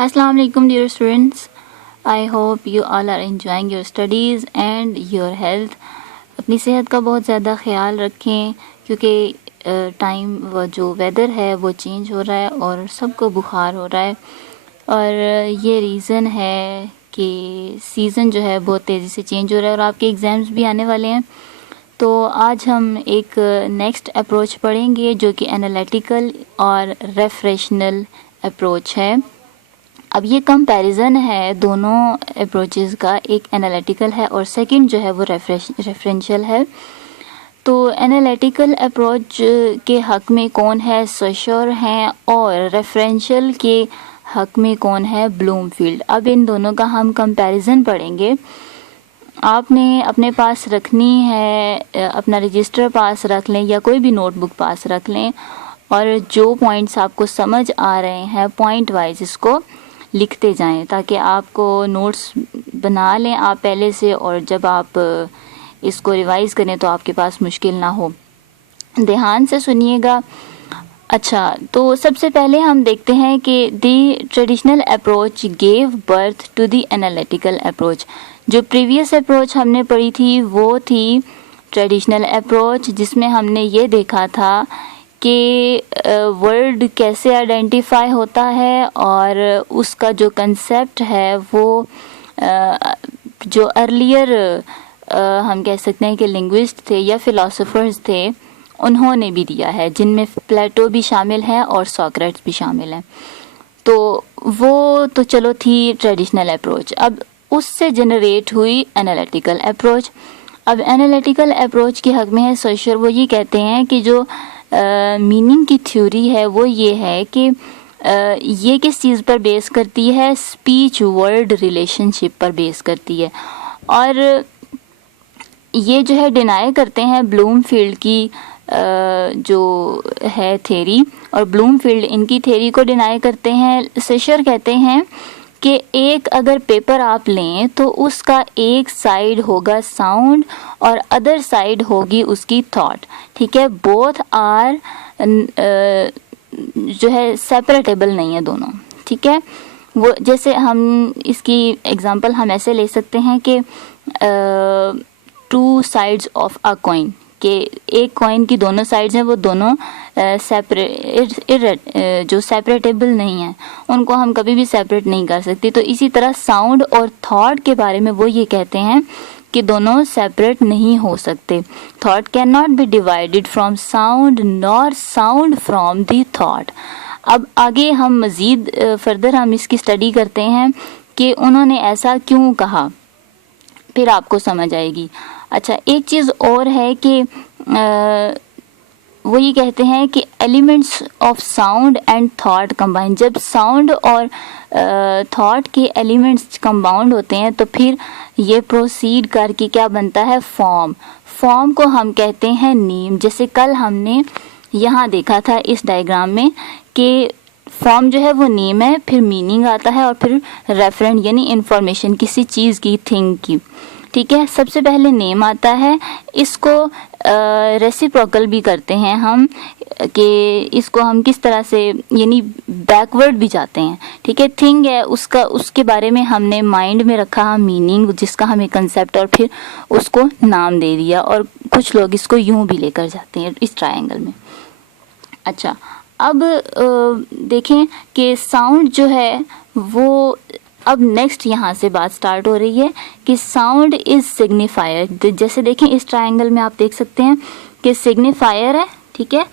Assalamu alaikum dear students. I hope you all are enjoying your studies and your health. अपनी सेहत का बहुत ज़्यादा ख्याल रखें क्योंकि टाइम वो जो वेदर है वो चेंज हो रहा है और सबको बुखार हो रहा है और ये रीज़न है कि सीज़न जो है बहुत तेज़ी से चेंज हो रहा है और आपके एग्ज़ाम्स भी आने वाले हैं। तो आज हम एक नेक्स्ट अप्रोच पढ़ेंगे जो कि एनालिटिकल और रेफरेशनल अप्रोच है। अब ये कंपैरिजन है दोनों अप्रोचेस का, एक एनालिटिकल है और सेकंड जो है वो रेफरेंशियल है। तो एनालिटिकल अप्रोच के हक में कौन है, सशर हैं, और रेफरेंशियल के हक में कौन है, ब्लूमफील्ड। अब इन दोनों का हम कंपैरिजन पढ़ेंगे। आपने अपने पास रखनी है, अपना रजिस्टर पास रख लें या कोई भी नोटबुक पास रख लें और जो पॉइंट्स आपको समझ आ रहे हैं पॉइंट वाइज इसको लिखते जाएं ताकि आपको नोट्स बना लें आप पहले से और जब आप इसको रिवाइज करें तो आपके पास मुश्किल ना हो। ध्यान से सुनिएगा। अच्छा, तो सबसे पहले हम देखते हैं कि the traditional approach gave birth to the analytical approach. जो प्रीवियस अप्रोच हमने पढ़ी थी वो थी ट्रेडिशनल अप्रोच, जिसमें हमने ये देखा था कि वर्ड कैसे आइडेंटिफाई होता है और उसका जो कंसेप्ट है वो जो अर्लियर हम कह सकते हैं कि लिंग्विस्ट थे या फिलोसोफर्स थे उन्होंने भी दिया है, जिनमें प्लेटो भी शामिल है और सोक्रेट्स भी शामिल है। तो वो तो चलो थी ट्रेडिशनल अप्रोच। अब उससे जनरेट हुई एनालिटिकल अप्रोच। अब एनालिटिकल अप्रोच के हक में है सोशर। वो ये कहते हैं कि जो मीनिंग की थ्योरी है वो ये है कि ये किस चीज़ पर बेस करती है, स्पीच वर्ड रिलेशनशिप पर बेस करती है। और ये जो है डिनाई करते हैं ब्लूमफील्ड की जो है थ्योरी, और ब्लूमफील्ड इनकी थ्योरी को डिनाई करते हैं। सेशर कहते हैं कि एक अगर पेपर आप लें तो उसका एक साइड होगा साउंड और अदर साइड होगी उसकी थॉट। ठीक है, बोथ आर जो है सेपरेटेबल नहीं है दोनों। ठीक है, वो जैसे हम इसकी एग्जांपल हम ऐसे ले सकते हैं कि two sides of a coin, कि एक कॉइन की दोनों साइड्स हैं वो दोनों जो सेपरेटेबल नहीं है, उनको हम कभी भी सेपरेट नहीं कर सकते। तो इसी तरह साउंड और थॉट के बारे में वो ये कहते हैं कि दोनों सेपरेट नहीं हो सकते। Thought can not be divided from sound nor sound from the thought. अब आगे हम मज़ीद फर्दर हम इसकी स्टडी करते हैं कि उन्होंने ऐसा क्यों कहा, फिर आपको समझ आएगी। अच्छा, एक चीज़ और है कि वो ये कहते हैं कि elements of sound and thought combine. जब साउंड और थॉट के एलिमेंट्स कंबाउंड होते हैं तो फिर ये प्रोसीड करके क्या बनता है, फॉर्म। फॉर्म को हम कहते हैं नीम। जैसे कल हमने यहाँ देखा था इस डायग्राम में कि फॉर्म जो है वो नेम है, फिर मीनिंग आता है और फिर रेफरेंट यानी इंफॉर्मेशन किसी चीज़ की, थिंग की। ठीक है, सबसे पहले नेम आता है। इसको रेसिप्रोकल भी करते हैं हम कि इसको हम किस तरह से यानी बैकवर्ड भी जाते हैं। ठीक है, थिंग है उसका, उसके बारे में हमने माइंड में रखा मीनिंग जिसका हमें कंसेप्ट और फिर उसको नाम दे दिया, और कुछ लोग इसको यूं भी लेकर जाते हैं इस ट्रायंगल में। अच्छा, अब देखें कि साउंड जो है वो, अब नेक्स्ट यहाँ से बात स्टार्ट हो रही है कि साउंड इज सिग्निफायर। जैसे देखें इस ट्रायंगल में आप देख सकते हैं कि सिग्निफायर है, ठीक है,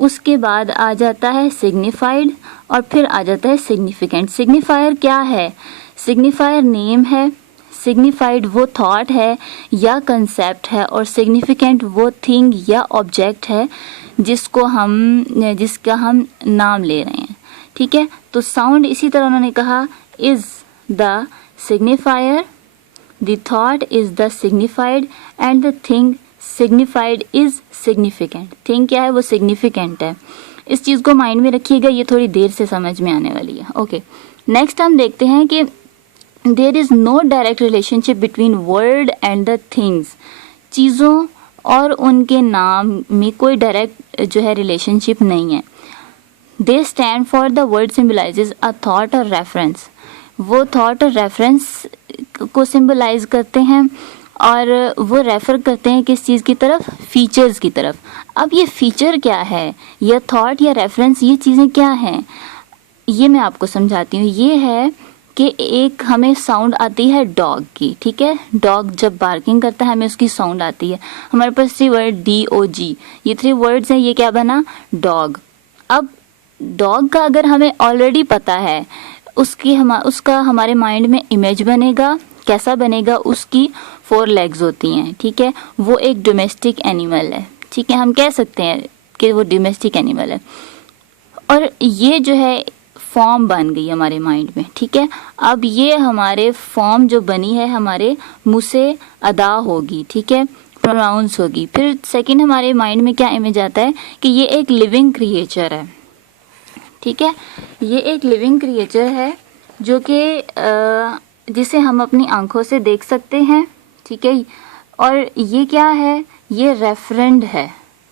उसके बाद आ जाता है सिग्निफाइड और फिर आ जाता है सिग्निफिकेंट। सिग्निफायर क्या है, सिग्निफायर नेम है, सिग्निफाइड वो थॉट है या कंसेप्ट है, और सिग्निफिकेंट वो थिंग या ऑब्जेक्ट है जिसका हम नाम ले रहे हैं। ठीक है, तो साउंड इसी तरह उन्होंने कहा is the signifier, the thought is the signified and the thing signified is significant। thing क्या है, वो significant है। इस चीज़ को माइंड में रखिएगा, ये थोड़ी देर से समझ में आने वाली है। ओके, नेक्स्ट हम देखते हैं कि there is no direct relationship between word and the things। चीज़ों और उनके नाम में कोई डायरेक्ट जो है रिलेशनशिप नहीं है। They stand for the word symbolises a thought और रेफरेंस, वो थॉट और रेफरेंस को सिम्बलाइज करते हैं और वो रेफ़र करते हैं किस चीज़ की तरफ, फीचर्स की तरफ। अब ये फीचर क्या है, या थॉट या रेफरेंस, ये चीज़ें क्या हैं, ये मैं आपको समझाती हूँ। ये है कि एक हमें साउंड आती है डॉग की, ठीक है, डॉग जब बार्किंग करता है हमें उसकी साउंड आती है। हमारे पास 3 वर्ड DOG, ये 3 वर्ड्स हैं, ये क्या बना, डॉग। अब डॉग का अगर हमें ऑलरेडी पता है, उसका हमारे माइंड में इमेज बनेगा, कैसा बनेगा, उसकी 4 लेग्स होती हैं, ठीक है, वो एक डोमेस्टिक एनिमल है, ठीक है, हम कह सकते हैं कि वो डोमेस्टिक एनिमल है। और ये जो है फॉर्म बन गई हमारे माइंड में, ठीक है। अब ये हमारे फॉर्म जो बनी है हमारे मुंह से अदा होगी, ठीक है, प्रोनाउंस होगी। फिर सेकंड हमारे माइंड में क्या इमेज आता है कि ये एक लिविंग क्रिएचर है, ठीक है, ये एक लिविंग क्रिएचर है जो कि जिसे हम अपनी आंखों से देख सकते हैं, ठीक है। और ये क्या है, ये रेफरेंड है,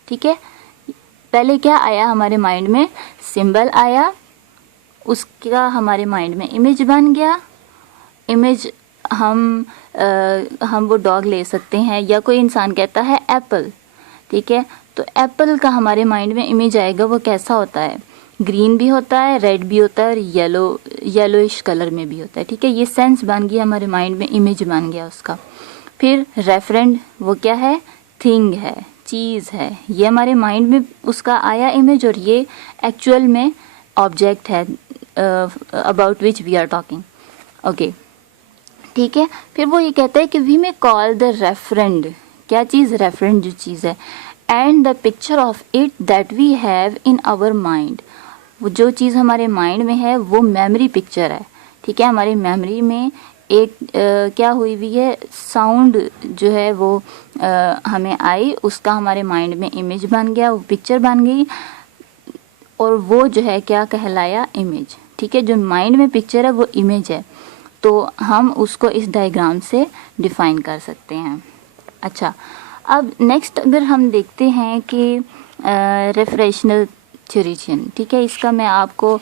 ठीक है। पहले क्या आया हमारे माइंड में, सिंबल आया, उसका हमारे माइंड में इमेज बन गया। इमेज हम वो डॉग ले सकते हैं, या कोई इंसान कहता है एप्पल, ठीक है, तो एप्पल का हमारे माइंड में इमेज आएगा, वो कैसा होता है, ग्रीन भी होता है, रेड भी होता है, और येलोइश कलर में भी होता है, ठीक है। ये सेंस बन गया हमारे माइंड में, इमेज बन गया उसका। फिर रेफरेंड, वो क्या है, थिंग है, चीज़ है, ये हमारे माइंड में उसका आया इमेज, और ये एक्चुअल में ऑब्जेक्ट है about which we are talking, okay, ठीक है। फिर वो ये कहता है कि we may call the referent, क्या चीज़, रेफरेंड जो चीज़ है, and the picture of it that we have in our mind, वो जो चीज़ हमारे माइंड में है वो मेमोरी पिक्चर है, ठीक है। हमारी मेमोरी में एक क्या हुई हुई है, साउंड जो है वो हमें आई, उसका हमारे माइंड में इमेज बन गया, वो पिक्चर बन गई, और वो जो है क्या कहलाया, इमेज, ठीक है। जो माइंड में पिक्चर है वो इमेज है, तो हम उसको इस डायग्राम से डिफाइन कर सकते हैं। अच्छा, अब नेक्स्ट अगर हम देखते हैं कि रेफरेंशियल थ्योरीशियन, ठीक है, इसका मैं आपको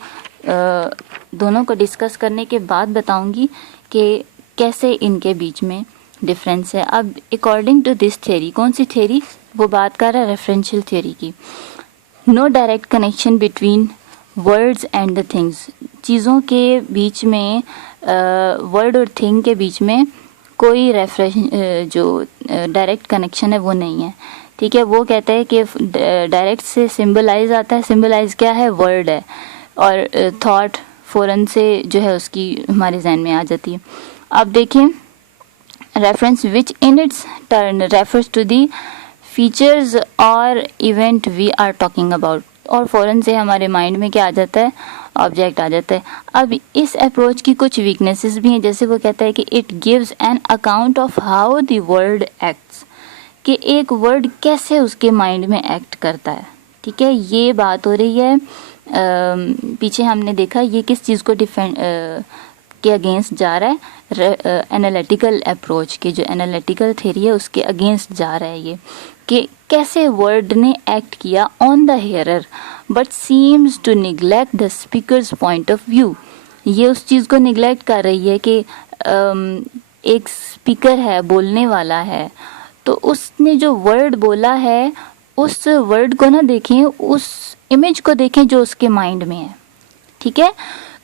दोनों को डिस्कस करने के बाद बताऊंगी कि कैसे इनके बीच में डिफरेंस है। अब अकॉर्डिंग टू दिस थ्योरी, कौन सी थ्योरी, वो बात कर रहा है रेफरेंशियल थ्योरी की। No direct connection between words and the things, चीज़ों के बीच में, वर्ड और थिंग के बीच में कोई जो डायरेक्ट कनेक्शन है वो नहीं है, ठीक है। वो कहता है कि डायरेक्ट से सिंबलाइज आता है, सिंबलाइज क्या है, वर्ड है, और थॉट फ़ौरन से जो है उसकी हमारे जहन में आ जाती है। अब देखिए, reference which in its turn refers to the features और event we are talking about, और फ़ौरन से हमारे माइंड में क्या आ जाता है, ऑब्जेक्ट आ जाता है। अब इस अप्रोच की कुछ वीकनेसेस भी हैं, जैसे वो कहता है कि it gives an account of how the word acts, कि एक वर्ड कैसे उसके माइंड में एक्ट करता है, ठीक है। ये बात हो रही है, पीछे हमने देखा ये किस चीज़ को डिफेंड के अगेंस्ट जा रहा है, एनालिटिकल अप्रोच के, जो एनालिटिकल थ्योरी है उसके अगेंस्ट जा रहा है ये, कि कैसे वर्ड ने एक्ट किया on the hearer but seems to neglect the speaker's point of view. ये उस चीज़ को निगलेक्ट कर रही है कि एक स्पीकर है, बोलने वाला है, तो उसने जो वर्ड बोला है उस वर्ड को ना देखें, उस इमेज को देखें जो उसके माइंड में है, ठीक है।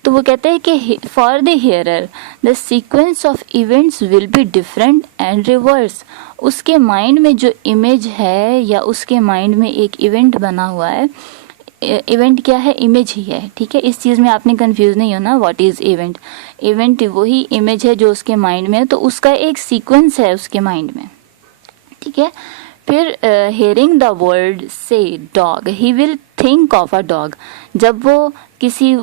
तो वो कहते हैं कि for the hearer the sequence of events will be different and reverse. उसके माइंड में जो इमेज है, या उसके माइंड में एक इवेंट बना हुआ है, इवेंट क्या है, इमेज ही है, ठीक है। इस चीज़ में आपने कंफ्यूज नहीं होना, व्हाट इज़ इवेंट, इवेंट वही इमेज है जो उसके माइंड में है, तो उसका एक सीक्वेंस है उसके माइंड में, ठीक है। फिर हेयरिंग द वर्ड से dog he will think of a dog, जब वो किसी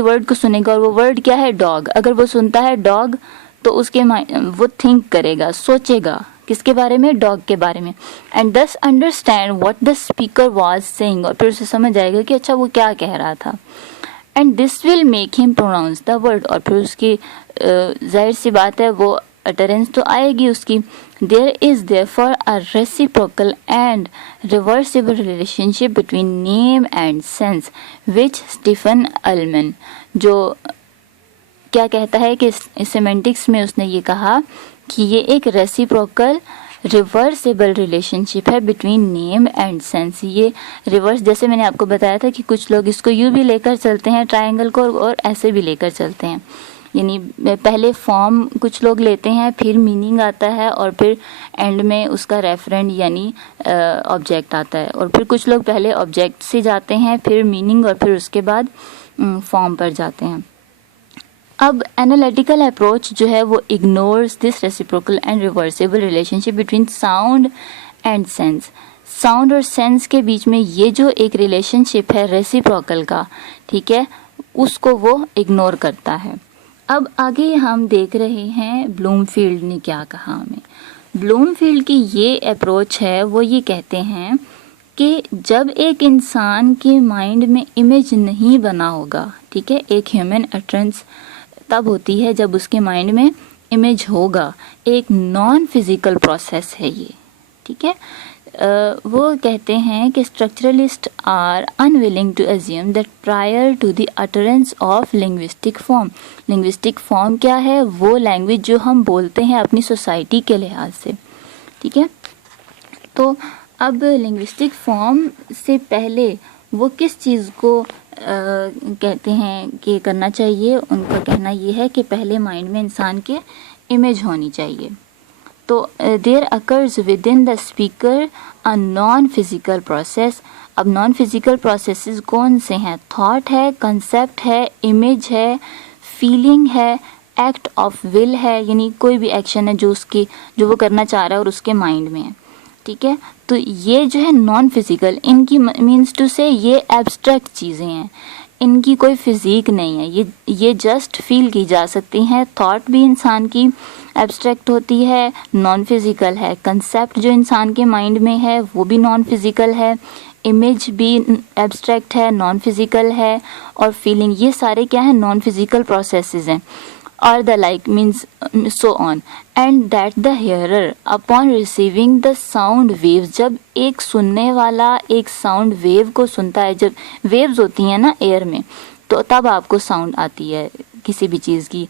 वर्ड को सुनेगा और वो वर्ड क्या है, डॉग, अगर वो सुनता है डॉग तो उसके वो थिंक करेगा, सोचेगा किसके बारे में, डॉग के बारे में, एंड दस understand what the speaker was saying, और फिर उसे समझ आएगा कि अच्छा वो क्या कह रहा था, and this will make him pronounce the word, और फिर उसकी जाहिर सी बात है वो अटरेंस तो आएगी उसकी. There is therefore a reciprocal and reversible relationship between name and sense which Stephen Ullmann, जो क्या कहता है कि सेमेंटिक्स में उसने ये कहा कि ये एक रेसिप्रोकल रिवर्सिबल रिलेशनशिप है बिटवीन नेम एंड सेंस. ये रिवर्स, जैसे मैंने आपको बताया था कि कुछ लोग इसको यूं भी लेकर चलते हैं ट्रायंगल को, और ऐसे भी लेकर चलते हैं. यानी पहले फॉर्म कुछ लोग लेते हैं, फिर मीनिंग आता है, और फिर एंड में उसका रेफरेंट यानी ऑब्जेक्ट आता है. और फिर कुछ लोग पहले ऑब्जेक्ट से जाते हैं, फिर मीनिंग, और फिर उसके बाद फॉर्म पर जाते हैं. अब एनालिटिकल अप्रोच जो है वो ignores this reciprocal and reversible relationship between sound and sense. Sound और सेंस के बीच में ये जो एक रिलेशनशिप है रेसिप्रोकल का, ठीक है, उसको वो इग्नोर करता है. अब आगे हम देख रहे हैं ब्लूमफील्ड ने क्या कहा हमें. ब्लूमफील्ड की ये अप्रोच है, वो ये कहते हैं कि जब एक इंसान के माइंड में इमेज नहीं बना होगा, ठीक है, एक ह्यूमन अटरेंस तब होती है जब उसके माइंड में इमेज होगा. एक नॉन फिजिकल प्रोसेस है ये, ठीक है. वो कहते हैं कि structuralist are unwilling to assume that prior to the utterance of linguistic form. Linguistic form क्या है? वो लैंग्वेज जो हम बोलते हैं अपनी सोसाइटी के लिहाज से, ठीक है. तो अब लिंग्विस्टिक फॉर्म से पहले वो किस चीज़ को कहते हैं कि करना चाहिए, उनका कहना ये है कि पहले माइंड में इंसान के इमेज होनी चाहिए. तो there occurs within the speaker a non physical process. अब नॉन फिजिकल प्रोसेसेस कौन से हैं? थॉट है, कंसेप्ट है, इमेज है, फीलिंग है, एक्ट ऑफ विल है, यानी कोई भी एक्शन है जो वो करना चाह रहा है और उसके माइंड में है, ठीक है. तो ये जो है नॉन फिजिकल, इनकी मीन्स टू से ये एब्स्ट्रैक्ट चीज़ें हैं, इनकी कोई फिजिक नहीं है. ये जस्ट फील की जा सकती हैं. थॉट भी इंसान की एब्स्ट्रैक्ट होती है, नॉन फिजिकल है. कंसेप्ट जो इंसान के माइंड में है वो भी नॉन फिजिकल है. इमेज भी एब्स्ट्रैक्ट है, नॉन फिजिकल है. और फीलिंग, ये सारे क्या है? नॉन फिजिकल प्रोसेसेस हैं. or the like means so on. And that the hearer upon receiving the sound waves, जब एक सुनने वाला एक साउंड वेव को सुनता है, जब वेव्स होती हैं ना एयर में, तो तब आपको साउंड आती है किसी भी चीज़ की,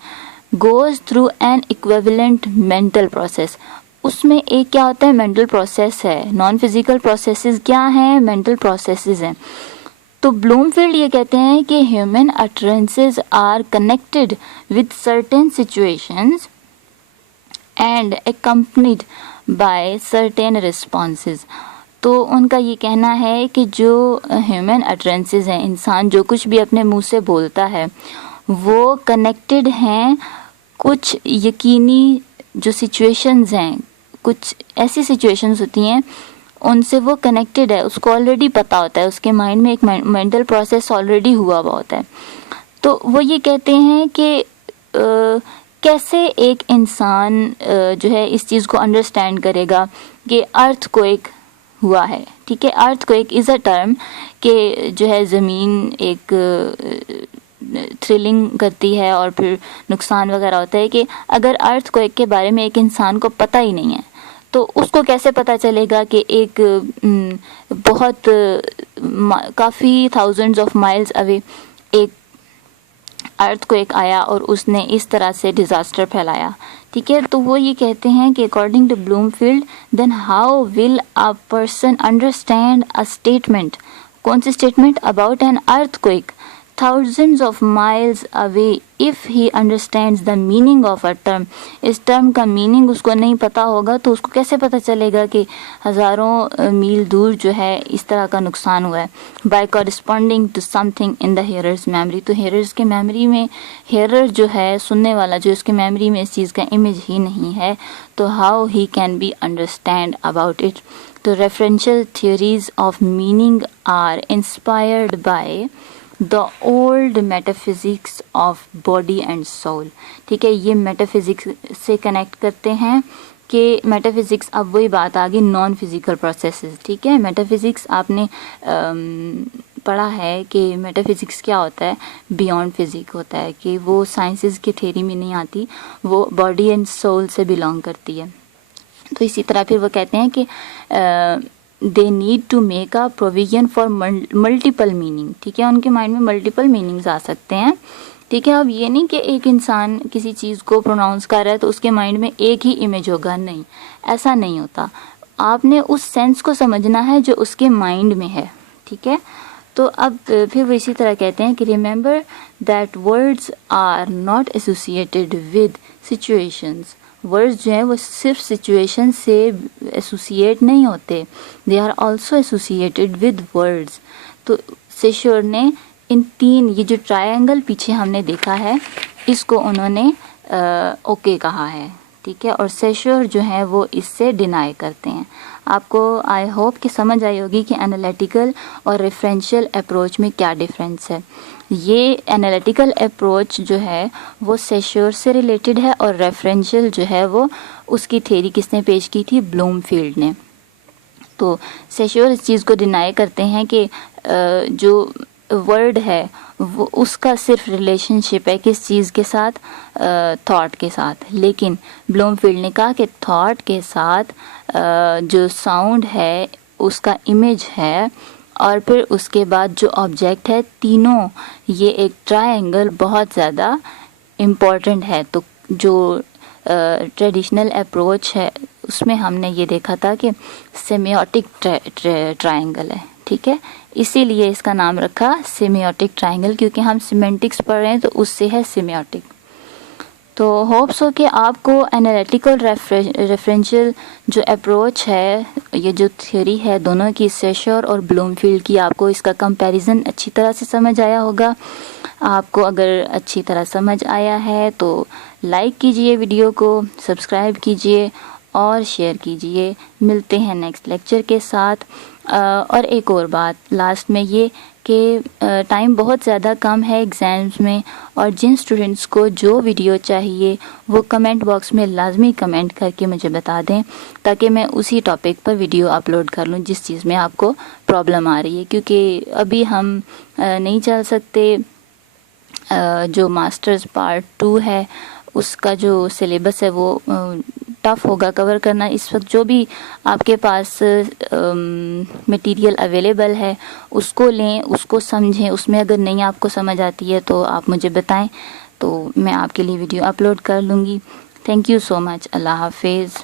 goes through an equivalent mental process. उसमें एक क्या होता है? मेंटल प्रोसेस है. नॉन फिजिकल प्रोसेसेस क्या हैं? मेंटल प्रोसेसेस हैं. तो ब्लूमफील्ड ये कहते हैं कि human utterances are connected with certain situations and accompanied by certain responses. तो उनका ये कहना है कि जो ह्यूमन अटरेंसेस हैं, इंसान जो कुछ भी अपने मुंह से बोलता है, वो कनेक्टेड हैं कुछ यकीनी जो सिचुएशंस हैं, कुछ ऐसी सिचुएशंस होती हैं उनसे वो कनेक्टेड है, उसको ऑलरेडी पता होता है, उसके माइंड में एक मेंटल प्रोसेस ऑलरेडी हुआ होता है. तो वो ये कहते हैं कि कैसे एक इंसान जो है इस चीज़ को अंडरस्टैंड करेगा कि अर्थक्वेक हुआ है, ठीक है. अर्थक्वेक इज़ अ टर्म कि जो है ज़मीन एक थ्रिलिंग करती है और फिर नुकसान वगैरह होता है, कि अगर अर्थक्वेक के बारे में एक इंसान को पता ही नहीं है तो उसको कैसे पता चलेगा कि एक बहुत काफ़ी थाउजेंड्स ऑफ माइल्स अवे एक अर्थक्वेक आया और उसने इस तरह से डिज़ास्टर फैलाया, ठीक है. तो वो ये कहते हैं कि according to Bloomfield, then how will a person understand a statement. कौन सी statement? About an earthquake thousands of miles away if he understands the meaning of a term. इस टर्म का मीनिंग उसको नहीं पता होगा तो उसको कैसे पता चलेगा कि हज़ारों मील दूर जो है इस तरह का नुकसान हुआ है. by corresponding to something in the hearer's memory. तो हेयरर्स के मेमोरी में, हेयरर जो है सुनने वाला, जो उसके मेमोरी में इस चीज़ का इमेज ही नहीं है, तो how he can be understand about it. तो referential theories of meaning are inspired by the old metaphysics of body and soul. ठीक है, ये मेटाफिजिक्स से कनेक्ट करते हैं कि मेटाफिजिक्स, अब वही बात आ गई नॉन फिजिकल प्रोसेसेस. ठीक है, मेटाफिजिक्स आपने पढ़ा है कि मेटाफिज़िक्स क्या होता है, बियॉन्ड फिज़िक होता है, कि वो साइंसेस की थ्योरी में नहीं आती, वो बॉडी एंड सोल से बिलोंग करती है। तो इसी तरह फिर वो कहते हैं कि they need to make a provision for multiple meaning. ठीक है, उनके माइंड में मल्टीपल मीनिंग्स आ सकते हैं। ठीक है, अब ये नहीं कि एक इंसान किसी चीज़ को प्रोनाउंस कर रहा है तो उसके माइंड में एक ही इमेज होगा, नहीं, ऐसा नहीं होता। आपने उस सेंस को समझना है जो उसके माइंड में है। ठीक है, तो अब फिर वो इसी तरह कहते हैं कि remember that words are not associated with situations. Words जो हैं वो सिर्फ सिचुएशन से एसोसिएट नहीं होते, they are also associated with words. तो सेश्योर ने इन तीन, ये जो ट्रायंगल पीछे हमने देखा है, इसको उन्होंने ओके कहा है। ठीक है, और सेश्योर जो है वो इससे डिनाई करते हैं। आपको आई होप कि समझ आई होगी कि एनालिटिकल और रेफरेंशियल अप्रोच में क्या डिफरेंस है। ये एनालिटिकल अप्रोच जो है वो सेश्योर से रिलेटेड है, और रेफरेंशियल जो है वो उसकी थ्योरी किसने पेश की थी, ब्लूमफील्ड ने। तो सेश्योर इस चीज़ को डिनाई करते हैं कि जो वर्ड है वो उसका सिर्फ रिलेशनशिप है किस चीज़ के साथ, थॉट के साथ। लेकिन ब्लूमफील्ड ने कहा कि थॉट के साथ जो साउंड है उसका इमेज है, और फिर उसके बाद जो ऑब्जेक्ट है, तीनों ये एक ट्रायंगल बहुत ज़्यादा इम्पॉर्टेंट है। तो जो ट्रेडिशनल अप्रोच है उसमें हमने ये देखा था कि सेमियोटिक ट्रायंगल है। ठीक है, इसीलिए इसका नाम रखा सेमियोटिक ट्रायंगल, क्योंकि हम सिमेंटिक्स पढ़ रहे हैं तो उससे है सेमियोटिक। तो होप्स हो कि आपको एनालिटिकल रेफरेंशियल जो अप्रोच है, ये जो थ्योरी है दोनों की, सेश्योर और ब्लूमफील्ड की, आपको इसका कंपैरिजन अच्छी तरह से समझ आया होगा। आपको अगर अच्छी तरह समझ आया है तो लाइक कीजिए वीडियो को, सब्सक्राइब कीजिए और शेयर कीजिए। मिलते हैं नेक्स्ट लेक्चर के साथ। और एक और बात लास्ट में ये कि टाइम बहुत ज़्यादा कम है एग्ज़ाम्स में, और जिन स्टूडेंट्स को जो वीडियो चाहिए वो कमेंट बॉक्स में लाजमी कमेंट करके मुझे बता दें, ताकि मैं उसी टॉपिक पर वीडियो अपलोड कर लूँ जिस चीज़ में आपको प्रॉब्लम आ रही है। क्योंकि अभी हम नहीं चल सकते, जो मास्टर्स पार्ट 2 है उसका जो सिलेबस है वो टफ होगा कवर करना। इस वक्त जो भी आपके पास मटेरियल अवेलेबल है उसको लें, उसको समझें। उसमें अगर नहीं आपको समझ आती है तो आप मुझे बताएं, तो मैं आपके लिए वीडियो अपलोड कर लूँगी। Thank you so much. अल्लाह हाफिज़।